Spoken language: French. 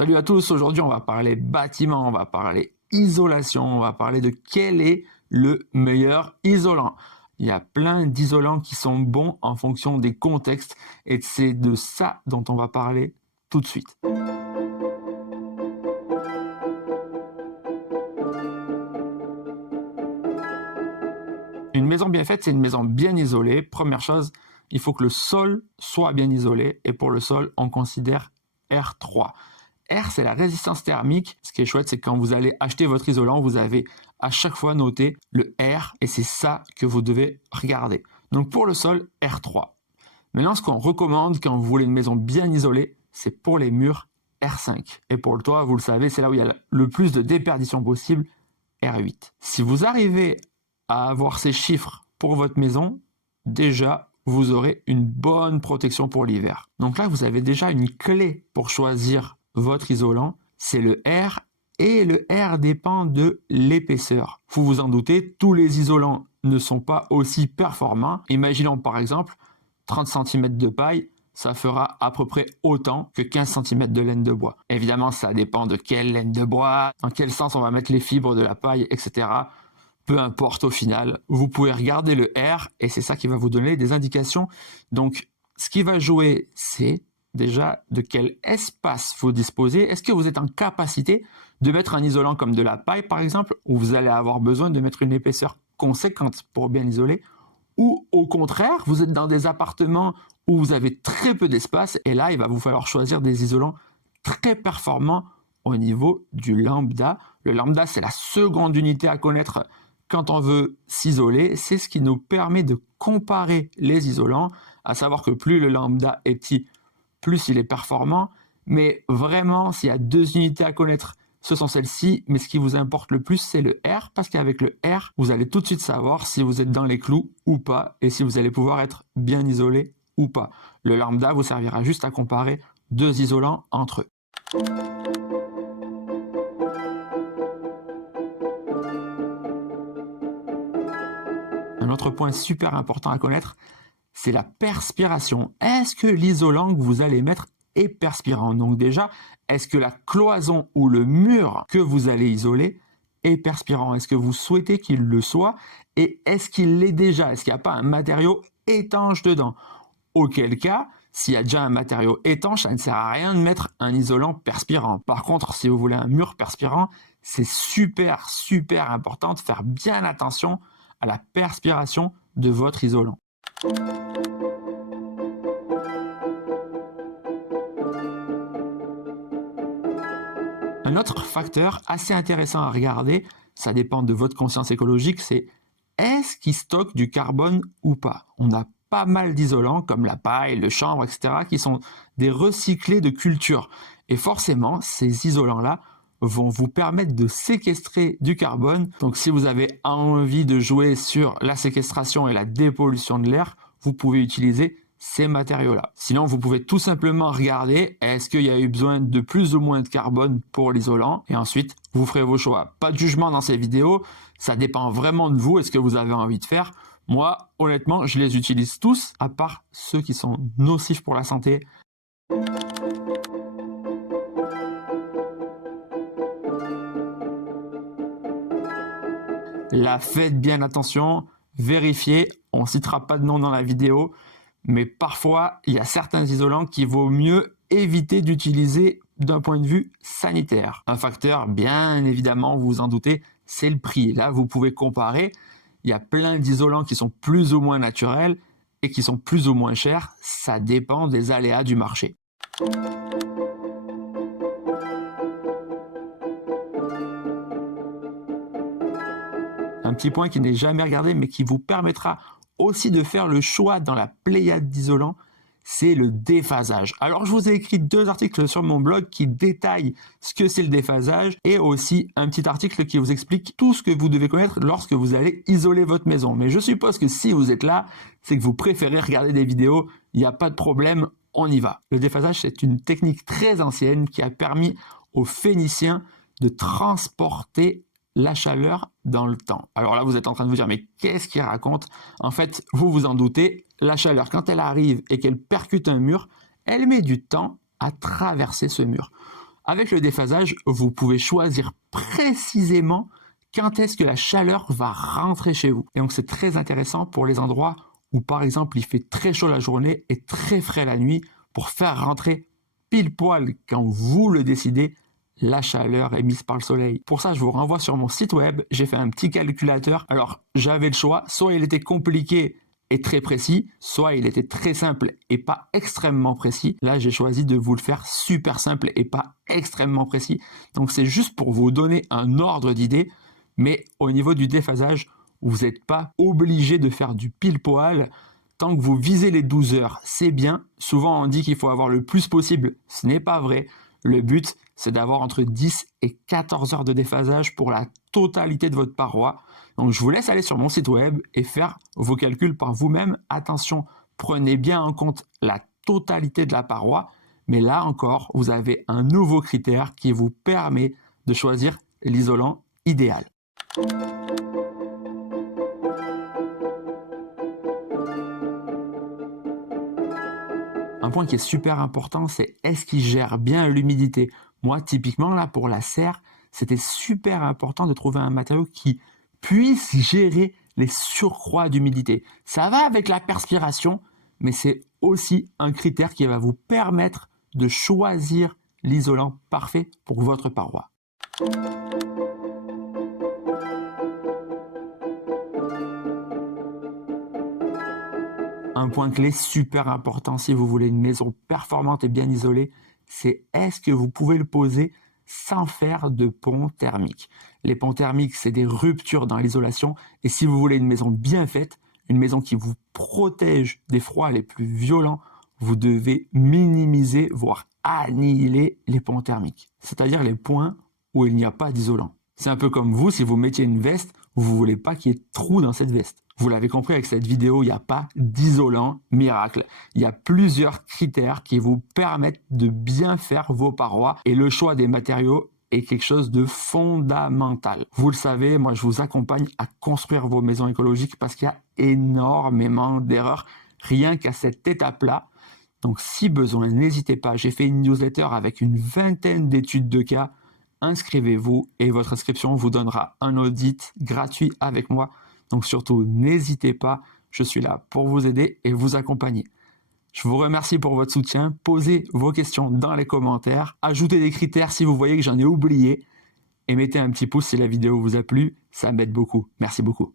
Salut à tous, aujourd'hui on va parler bâtiment, on va parler isolation, on va parler de quel est le meilleur isolant. Il y a plein d'isolants qui sont bons en fonction des contextes et c'est de ça dont on va parler tout de suite. Une maison bien faite, c'est une maison bien isolée. Première chose, il faut que le sol soit bien isolé et pour le sol, on considère R3. R, c'est la résistance thermique. Ce qui est chouette, c'est que quand vous allez acheter votre isolant, vous avez à chaque fois noté le R et c'est ça que vous devez regarder. Donc pour le sol, R3. Maintenant, ce qu'on recommande quand vous voulez une maison bien isolée, c'est pour les murs R5. Et pour le toit, vous le savez, c'est là où il y a le plus de déperdition possible, R8. Si vous arrivez à avoir ces chiffres pour votre maison, déjà, vous aurez une bonne protection pour l'hiver. Donc là, vous avez déjà une clé pour choisir votre isolant, c'est le R et le R dépend de l'épaisseur. Vous vous en doutez, tous les isolants ne sont pas aussi performants. Imaginons par exemple 30 cm de paille, ça fera à peu près autant que 15 cm de laine de bois. Évidemment, ça dépend de quelle laine de bois, dans quel sens on va mettre les fibres de la paille, etc. Peu importe au final, vous pouvez regarder le R et c'est ça qui va vous donner des indications. Donc, ce qui va jouer, c'est déjà de quel espace vous disposez. Est-ce que vous êtes en capacité de mettre un isolant comme de la paille, par exemple, où vous allez avoir besoin de mettre une épaisseur conséquente pour bien isoler, ou au contraire, vous êtes dans des appartements où vous avez très peu d'espace, et là, il va vous falloir choisir des isolants très performants au niveau du lambda. Le lambda, c'est la seconde unité à connaître quand on veut s'isoler. C'est ce qui nous permet de comparer les isolants, à savoir que plus le lambda est petit, plus il est performant. Mais vraiment, s'il y a deux unités à connaître, ce sont celles-ci. Mais ce qui vous importe le plus, c'est le R, parce qu'avec le R, vous allez tout de suite savoir si vous êtes dans les clous ou pas, et si vous allez pouvoir être bien isolé ou pas. Le lambda vous servira juste à comparer deux isolants entre eux. Un autre point super important à connaître, c'est la perspiration. Est-ce que l'isolant que vous allez mettre est perspirant? Donc déjà, est-ce que la cloison ou le mur que vous allez isoler est perspirant? Est-ce que vous souhaitez qu'il le soit? Et est-ce qu'il l'est déjà? Est-ce qu'il n'y a pas un matériau étanche dedans? Auquel cas, s'il y a déjà un matériau étanche, ça ne sert à rien de mettre un isolant perspirant. Par contre, si vous voulez un mur perspirant, c'est super important de faire bien attention à la perspiration de votre isolant. Un autre facteur assez intéressant à regarder, ça dépend de votre conscience écologique, c'est est-ce qu'il stocke du carbone ou pas? On a pas mal d'isolants comme la paille, le chanvre, etc. qui sont des recyclés de culture. Et forcément, ces isolants-là vont vous permettre de séquestrer du carbone. Donc si vous avez envie de jouer sur la séquestration et la dépollution de l'air, vous pouvez utiliser ces matériaux-là. Sinon, vous pouvez tout simplement regarder est-ce qu'il y a eu besoin de plus ou moins de carbone pour l'isolant et ensuite vous ferez vos choix. Pas de jugement dans ces vidéos, ça dépend vraiment de vous et ce que vous avez envie de faire. Moi, honnêtement, je les utilise tous, à part ceux qui sont nocifs pour la santé. Là, faites bien attention, vérifiez, on ne citera pas de nom dans la vidéo, mais parfois, il y a certains isolants qu'il vaut mieux éviter d'utiliser d'un point de vue sanitaire. Un facteur, bien évidemment, vous vous en doutez, c'est le prix. Là, vous pouvez comparer. Il y a plein d'isolants qui sont plus ou moins naturels et qui sont plus ou moins chers. Ça dépend des aléas du marché. Un petit point qui n'est jamais regardé mais qui vous permettra aussi de faire le choix dans la pléiade d'isolants, c'est le déphasage. Alors je vous ai écrit 2 articles sur mon blog qui détaillent ce que c'est le déphasage et aussi un petit article qui vous explique tout ce que vous devez connaître lorsque vous allez isoler votre maison. Mais je suppose que si vous êtes là, c'est que vous préférez regarder des vidéos, il n'y a pas de problème, on y va. Le déphasage, c'est une technique très ancienne qui a permis aux Phéniciens de transporter la chaleur dans le temps. Alors là, vous êtes en train de vous dire, mais qu'est-ce qu'il raconte? En fait, vous vous en doutez, la chaleur, quand elle arrive et qu'elle percute un mur, elle met du temps à traverser ce mur. Avec le déphasage, vous pouvez choisir précisément quand est-ce que la chaleur va rentrer chez vous. Et donc c'est très intéressant pour les endroits où par exemple il fait très chaud la journée et très frais la nuit pour faire rentrer pile poil quand vous le décidez la chaleur émise par le soleil. Pour ça, je vous renvoie sur mon site web, j'ai fait un petit calculateur. Alors j'avais le choix, soit il était compliqué et très précis, soit il était très simple et pas extrêmement précis. Là, j'ai choisi de vous le faire super simple et pas extrêmement précis. Donc c'est juste pour vous donner un ordre d'idée, mais au niveau du déphasage, vous n'êtes pas obligé de faire du pile poil. Tant que vous visez les 12 heures, c'est bien. Souvent, on dit qu'il faut avoir le plus possible. Ce n'est pas vrai. Le but, c'est d'avoir entre 10 et 14 heures de déphasage pour la totalité de votre paroi. Donc, je vous laisse aller sur mon site web et faire vos calculs par vous-même. Attention, prenez bien en compte la totalité de la paroi. Mais là encore, vous avez un nouveau critère qui vous permet de choisir l'isolant idéal. Un point qui est super important, c'est est-ce qu'il gère bien l'humidité? Moi, typiquement, là, pour la serre, c'était super important de trouver un matériau qui puisse gérer les surcroîts d'humidité. Ça va avec la perspiration, mais c'est aussi un critère qui va vous permettre de choisir l'isolant parfait pour votre paroi. Un point clé super important si vous voulez une maison performante et bien isolée, c'est est-ce que vous pouvez le poser sans faire de pont thermique. Les ponts thermiques, c'est des ruptures dans l'isolation et si vous voulez une maison bien faite, une maison qui vous protège des froids les plus violents, vous devez minimiser, voire annihiler les ponts thermiques, c'est-à-dire les points où il n'y a pas d'isolant. C'est un peu comme vous, si vous mettiez une veste, vous ne voulez pas qu'il y ait de trous dans cette veste. Vous l'avez compris avec cette vidéo, il n'y a pas d'isolant miracle. Il y a plusieurs critères qui vous permettent de bien faire vos parois et le choix des matériaux est quelque chose de fondamental. Vous le savez, moi je vous accompagne à construire vos maisons écologiques parce qu'il y a énormément d'erreurs rien qu'à cette étape-là. Donc si besoin, n'hésitez pas, j'ai fait une newsletter avec une vingtaine d'études de cas. Inscrivez-vous et votre inscription vous donnera un audit gratuit avec moi. Donc surtout, n'hésitez pas, je suis là pour vous aider et vous accompagner. Je vous remercie pour votre soutien. Posez vos questions dans les commentaires. Ajoutez des critères si vous voyez que j'en ai oublié. Et mettez un petit pouce si la vidéo vous a plu. Ça m'aide beaucoup. Merci beaucoup.